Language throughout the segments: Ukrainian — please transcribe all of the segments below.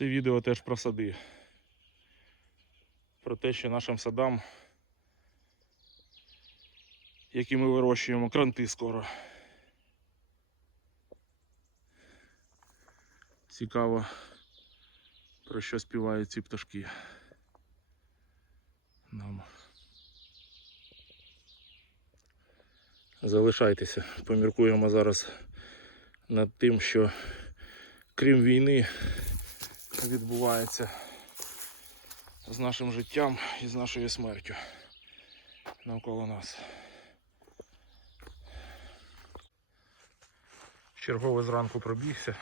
Це відео теж про сади. Про те, що нашим садам, які ми вирощуємо, кранти скоро. Цікаво, про що співають ці пташки. Нам. Залишайтеся. Поміркуємо зараз над тим, що крім війни відбувається з нашим життям і з нашою смертю навколо нас. Чергове зранку пробігся.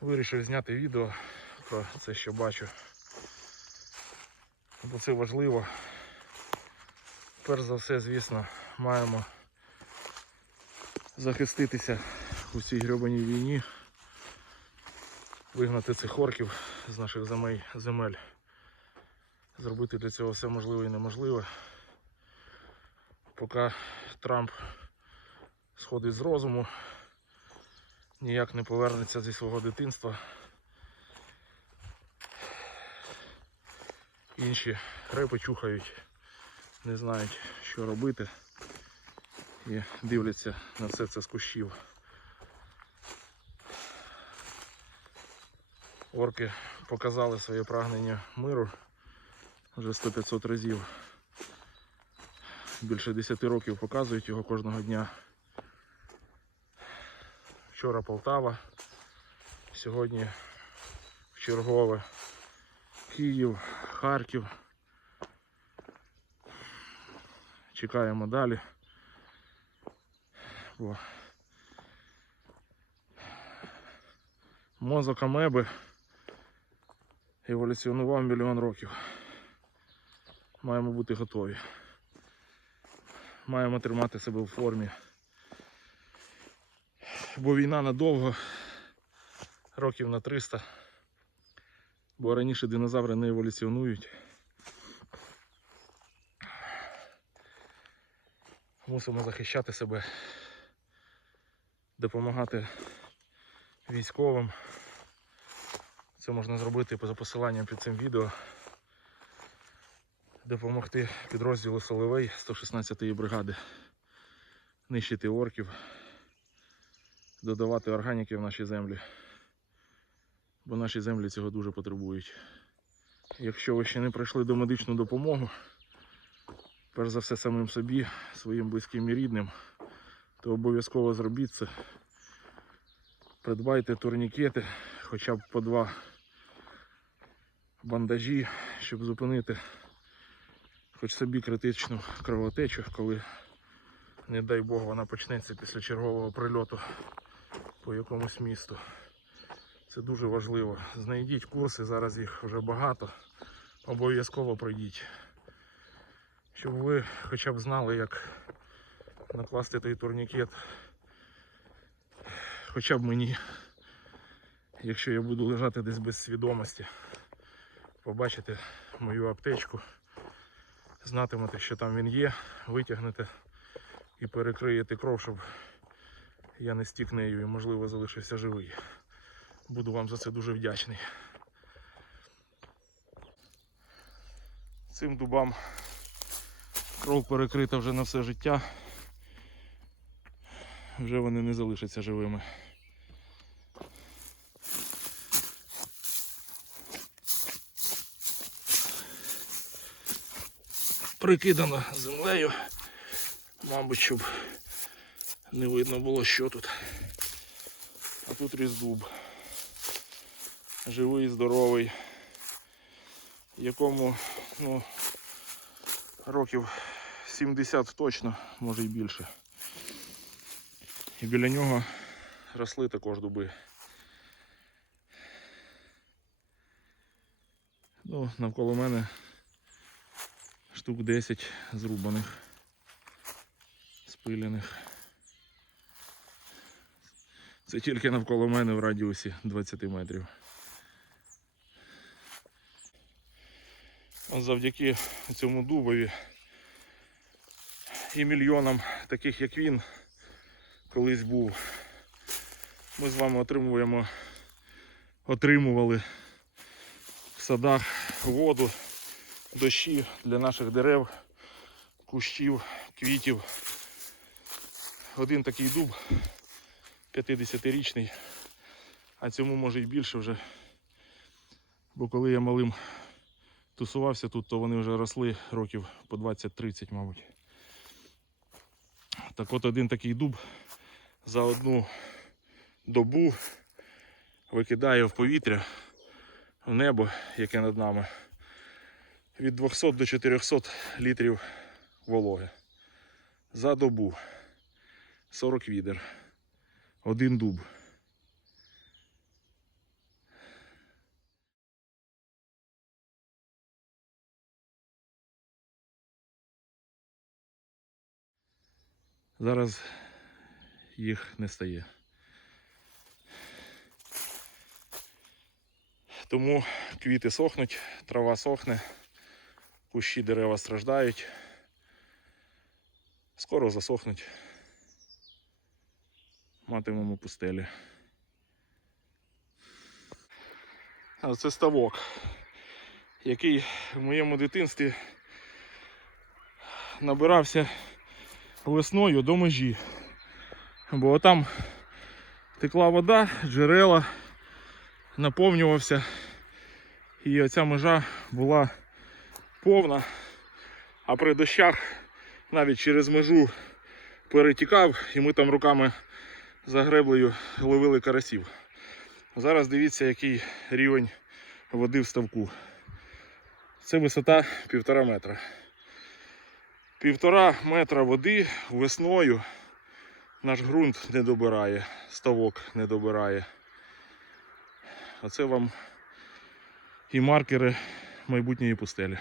Вирішив зняти відео про це, що бачу. Бо це важливо. Перш за все, звісно, маємо захиститися у цій грьобаній війні, вигнати цих орків з наших земель. Зробити для цього все можливе і неможливе. Поки Трамп сходить з розуму, ніяк не повернеться зі свого дитинства. Інші репи чухають, не знають, що робити і дивляться на все це з кущів. Орки показали своє прагнення миру вже 100-500 разів. Більше 10 років показують його кожного дня. Вчора Полтава, сьогодні в чергове Київ, Харків. Чекаємо далі. Бо мозок амеби еволюціонував мільйон років. Маємо бути готові. Маємо тримати себе в формі. Бо війна надовго, років на 300. Бо раніше динозаври не еволюціонують. Мусимо захищати себе, допомагати військовим. Це можна зробити за посиланням під цим відео. Допомогти підрозділу Соловей 116-ї бригади нищити орків, додавати органіки в наші землі. Бо наші землі цього дуже потребують. Якщо ви ще не прийшли до медичну допомогу, перш за все самим собі, своїм близьким і рідним, то обов'язково зробіть це. Придбайте турнікети, хоча б по два бандажі, щоб зупинити хоч собі критичну кровотечу, коли, не дай Бог, вона почнеться після чергового прильоту по якомусь місту. Це дуже важливо. Знайдіть курси, зараз їх вже багато. Обов'язково пройдіть. Щоб ви хоча б знали, як накласти той турнікет. Хоча б мені, якщо я буду лежати десь без свідомості, побачите мою аптечку, знатимете, що там він є, витягнете і перекриєте кров, щоб я не стік нею і можливо залишився живий. Буду вам за це дуже вдячний. Цим дубам кров перекрита вже на все життя. Вже вони не залишаться живими. Прикидано землею, мабуть, щоб не видно було, що тут. А тут різдуб. Живий, здоровий, якому ну, років 70 точно, може й більше. І біля нього росли також дуби. Ну, навколо мене штук 10 зрубаних, спилених. Це тільки навколо мене в радіусі 20 метрів. Завдяки цьому дубові і мільйонам таких як він колись був. Ми з вами отримуємо отримували в садах воду, дощі для наших дерев, кущів, квітів. Один такий дуб 50-річний, а цьому може й більше вже. Бо коли я малим тусувався тут, то вони вже росли років по 20-30, мабуть. Так от один такий дуб за одну добу викидає в повітря, в небо, яке над нами, від 200 до 400 літрів вологи. За добу. 40 відер. Один дуб. Зараз їх не стає. Тому квіти сохнуть, трава сохне, кущі дерева страждають. Скоро засохнуть. Матимемо пустелі. А це ставок, який в моєму дитинстві набирався весною до межі. Бо там текла вода, джерела, наповнювався. І оця межа була повна, а при дощах навіть через межу перетікав, і ми там руками за греблею ловили карасів. Зараз дивіться, який рівень води в ставку. Це висота півтора метра. Півтора метра води весною наш ґрунт не добирає, ставок не добирає. Оце вам і маркери майбутньої пустелі.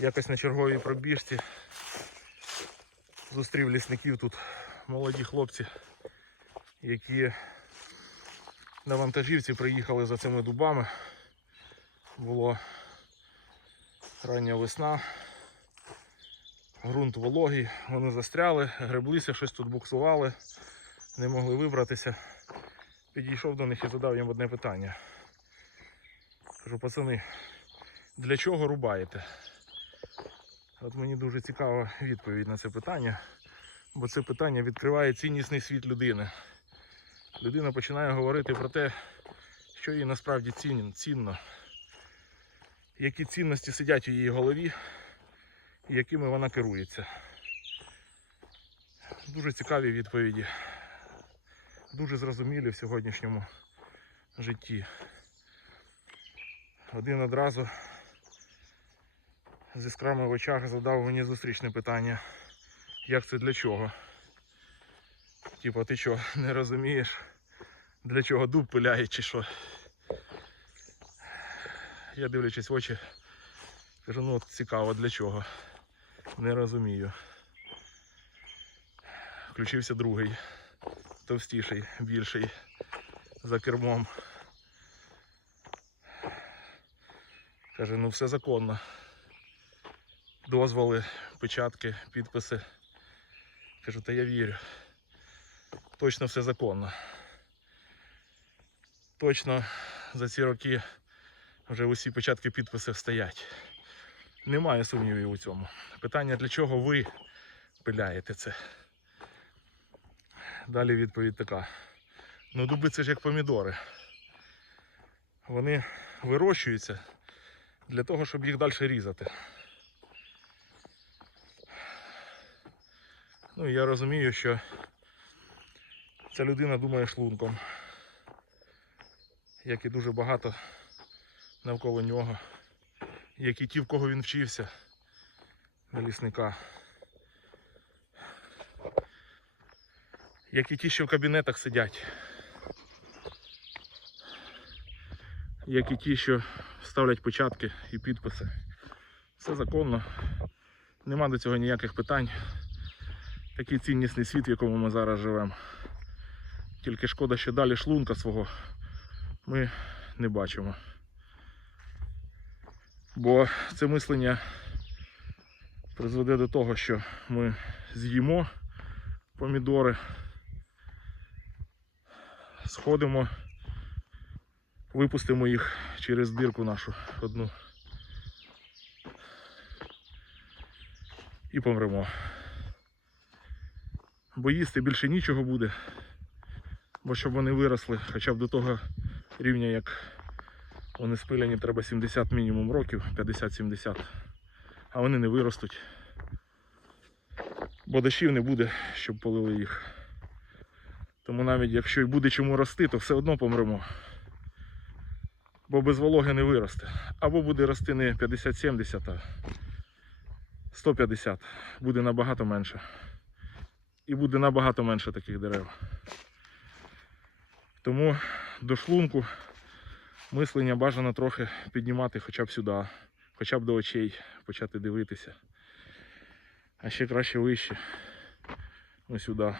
Якось на черговій пробіжці зустрів лісників тут молоді хлопці, які на вантажівці приїхали за цими дубами. Було рання весна, ґрунт вологий, вони застряли, греблися, щось тут буксували, не могли вибратися. Підійшов до них і задав їм одне питання. Кажу, пацани, для чого рубаєте? От мені дуже цікава відповідь на це питання, бо це питання відкриває ціннісний світ людини. Людина починає говорити про те, що їй насправді цінно, які цінності сидять у її голові і якими вона керується. Дуже цікаві відповіді, дуже зрозумілі в сьогоднішньому житті. Один одразу з іскрами в очах задав мені зустрічне питання. Як це для чого? Типа, ти що, не розумієш, для чого дуб пиляє чи що? Я дивлячись в очі, кажу, ну от цікаво, для чого? Не розумію. Включився другий, товстіший, більший, за кермом. Каже, ну все законно дозволи, печатки, підписи. Кажу, та я вірю. Точно все законно. Точно за ці роки вже усі печатки підписи стоять. Немає сумнівів у цьому. Питання, для чого ви пиляєте це? Далі відповідь така. Ну дуби це ж як помідори. Вони вирощуються для того, щоб їх далі різати. Ну і я розумію, що ця людина думає шлунком, як і дуже багато навколо нього, як і ті, в кого він вчився на лісника. Як і ті, що в кабінетах сидять. Як і ті, що ставлять початки і підписи. Все законно, нема до цього ніяких питань такий ціннісний світ, в якому ми зараз живемо. Тільки шкода, що далі шлунка свого ми не бачимо. Бо це мислення призведе до того, що ми з'їмо помідори сходимо, випустимо їх через дирку нашу одну. І помремо. Бо їсти більше нічого буде. Бо щоб вони виросли хоча б до того рівня, як вони спиляні, треба 70 мінімум років, 50-70. А вони не виростуть. Бо дощів не буде, щоб полили їх. Тому навіть якщо й буде чому рости, то все одно помремо. Бо без вологи не виросте. Або буде рости не 50-70, а 150. Буде набагато менше. І буде набагато менше таких дерев. Тому до шлунку мислення бажано трохи піднімати хоча б сюди, хоча б до очей, почати дивитися. А ще краще вище. Ось сюди.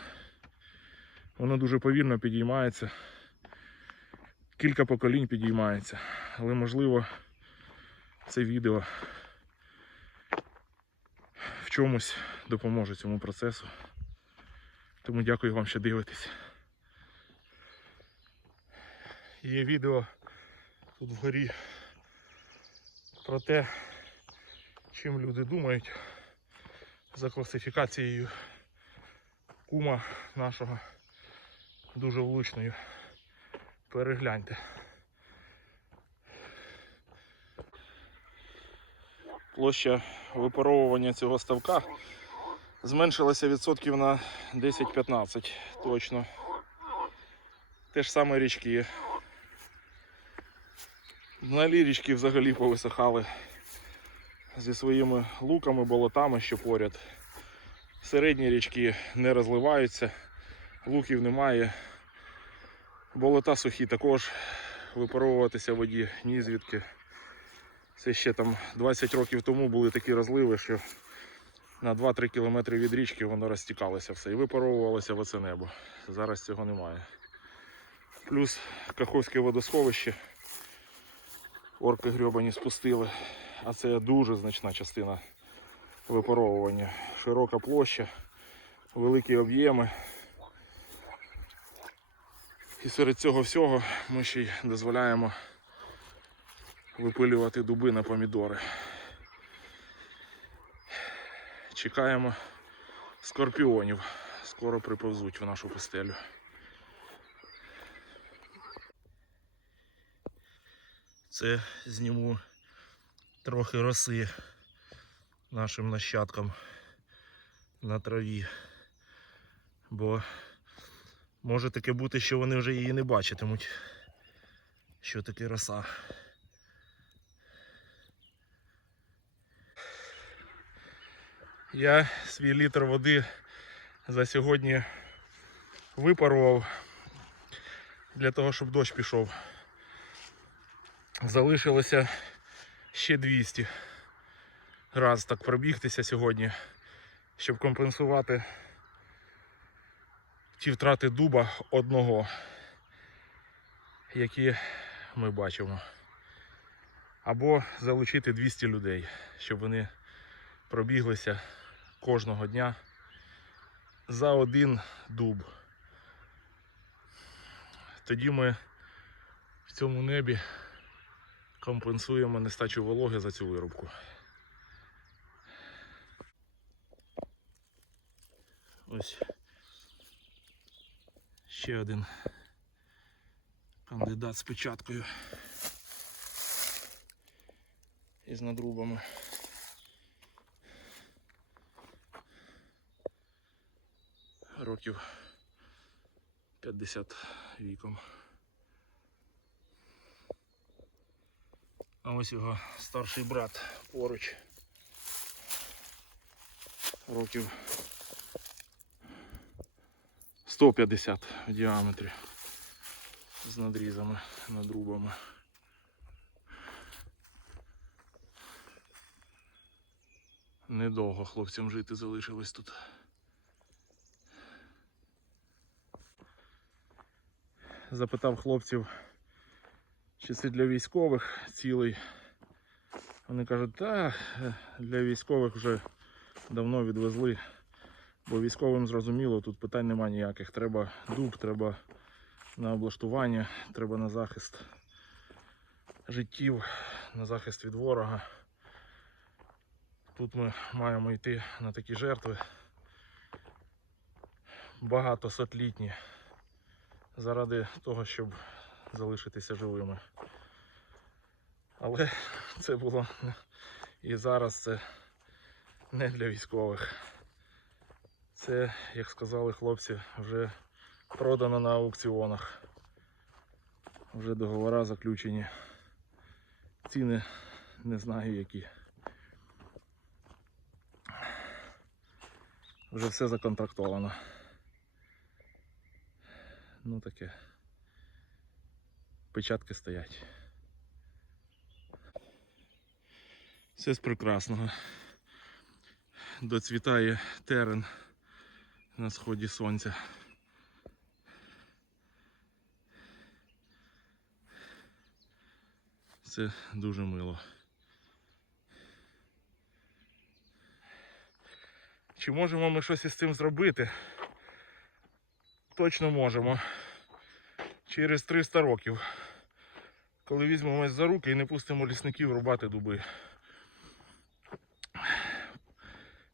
Воно дуже повільно підіймається. Кілька поколінь підіймається. Але можливо це відео в чомусь допоможе цьому процесу. Тому дякую вам, що дивитесь. Є відео тут вгорі про те, чим люди думають за класифікацією кума нашого дуже влучною. Перегляньте. Площа випаровування цього ставка зменшилася відсотків на 10-15 точно. Те ж саме річки. Малі річки взагалі повисихали зі своїми луками, болотами, що поряд. Середні річки не розливаються, луків немає. Болота сухі також випаровуватися воді ні звідки. Це ще там 20 років тому були такі розливи, що на 2-3 кілометри від річки воно розтікалося все і випаровувалося в оце небо. Зараз цього немає. Плюс Каховське водосховище орки грьобані спустили, а це дуже значна частина випаровування. Широка площа, великі об'єми. І серед цього всього ми ще й дозволяємо випилювати дуби на помідори. Чекаємо скорпіонів. Скоро приповзуть в нашу пустелю. Це зніму трохи роси нашим нащадкам на траві. Бо може таке бути, що вони вже її не бачитимуть. Що таке роса. Я свій літр води за сьогодні випарував для того, щоб дощ пішов. Залишилося ще 200 раз так пробігтися сьогодні, щоб компенсувати ті втрати дуба одного, які ми бачимо. Або залучити 200 людей, щоб вони пробіглися кожного дня за один дуб. Тоді ми в цьому небі компенсуємо нестачу вологи за цю вирубку. Ось ще один кандидат з печаткою із надрубами. Років 50 віком. А ось його старший брат поруч. Років 150 в діаметрі з надрізами, надрубами. Недовго хлопцям жити залишилось тут. Запитав хлопців, чи це для військових цілий. Вони кажуть, та для військових вже давно відвезли. Бо військовим зрозуміло, тут питань нема ніяких. Треба дуб, треба на облаштування, треба на захист життів, на захист від ворога. Тут ми маємо йти на такі жертви багатосотлітні заради того, щоб залишитися живими. Але це було і зараз це не для військових. Це, як сказали хлопці, вже продано на аукціонах. Вже договори заключені. Ціни не знаю які. Вже все законтрактовано. Ну таке. Печатки стоять. Все з прекрасного. Доцвітає терен на сході сонця. Це дуже мило. Чи можемо ми щось із цим зробити? Точно можемо. Через 300 років. Коли візьмемось за руки і не пустимо лісників рубати дуби.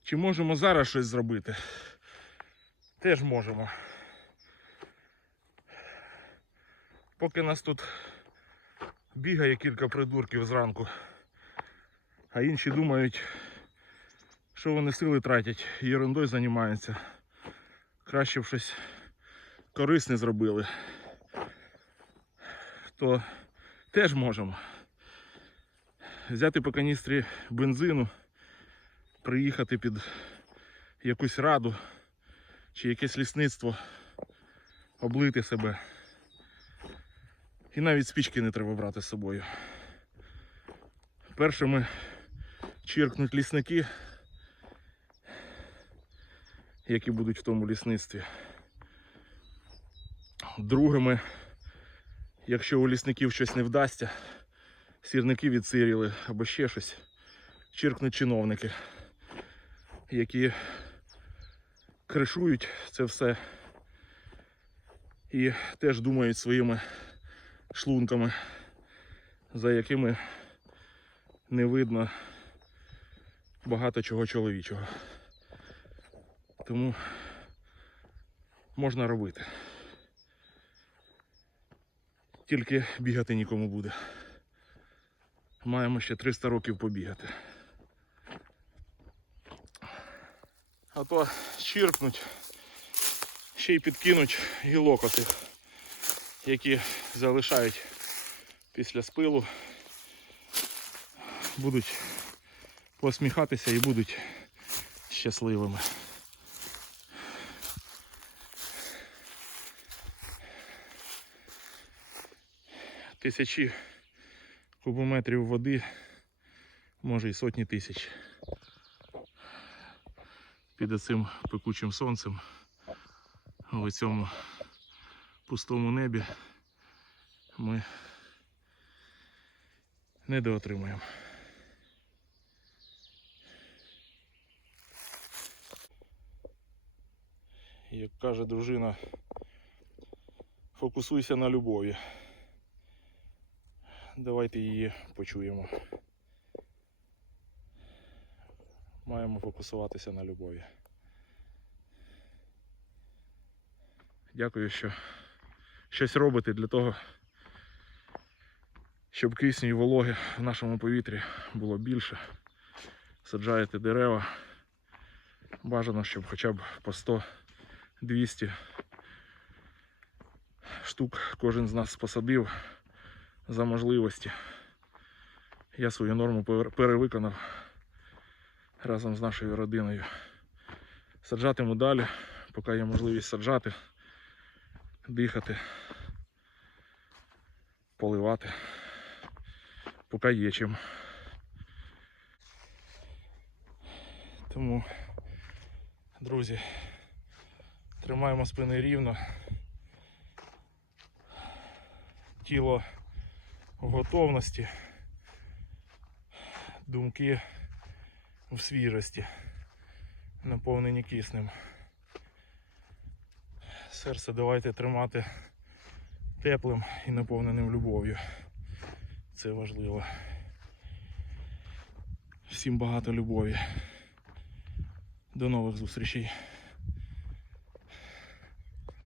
Чи можемо зараз щось зробити? Теж можемо. Поки нас тут бігає кілька придурків зранку, а інші думають, що вони сили тратять і ерундою займаються. Краще б щось корисне зробили. То теж можемо. Взяти по каністрі бензину, приїхати під якусь раду чи якесь лісництво, облити себе. І навіть спічки не треба брати з собою. Першими чиркнуть лісники, які будуть в тому лісництві. Другими, якщо у лісників щось не вдасться, сірники відсиріли або ще щось, чиркнуть чиновники, які кришують це все і теж думають своїми шлунками, за якими не видно багато чого чоловічого. Тому можна робити. Тільки бігати нікому буде. Маємо ще 300 років побігати. А то чиркнуть, ще й підкинуть гілок отих, які залишають після спилу. Будуть посміхатися і будуть щасливими. Тисячі кубометрів води, може і сотні тисяч. Під цим пекучим сонцем у цьому пустому небі ми недоотримуємо. Як каже дружина, фокусуйся на любові. Давайте її почуємо. Маємо фокусуватися на любові. Дякую, що щось робите для того, щоб кисню і вологи в нашому повітрі було більше. Саджаєте дерева. Бажано, щоб хоча б по 100-200 штук кожен з нас посадив за можливості. Я свою норму перевиконав разом з нашою родиною. Саджатиму далі, поки є можливість саджати, дихати, поливати, поки є чим. Тому, друзі, тримаємо спини рівно. Тіло в готовності, думки в свіжості, наповнені киснем. Серце давайте тримати теплим і наповненим любов'ю. Це важливо. Всім багато любові. До нових зустрічей.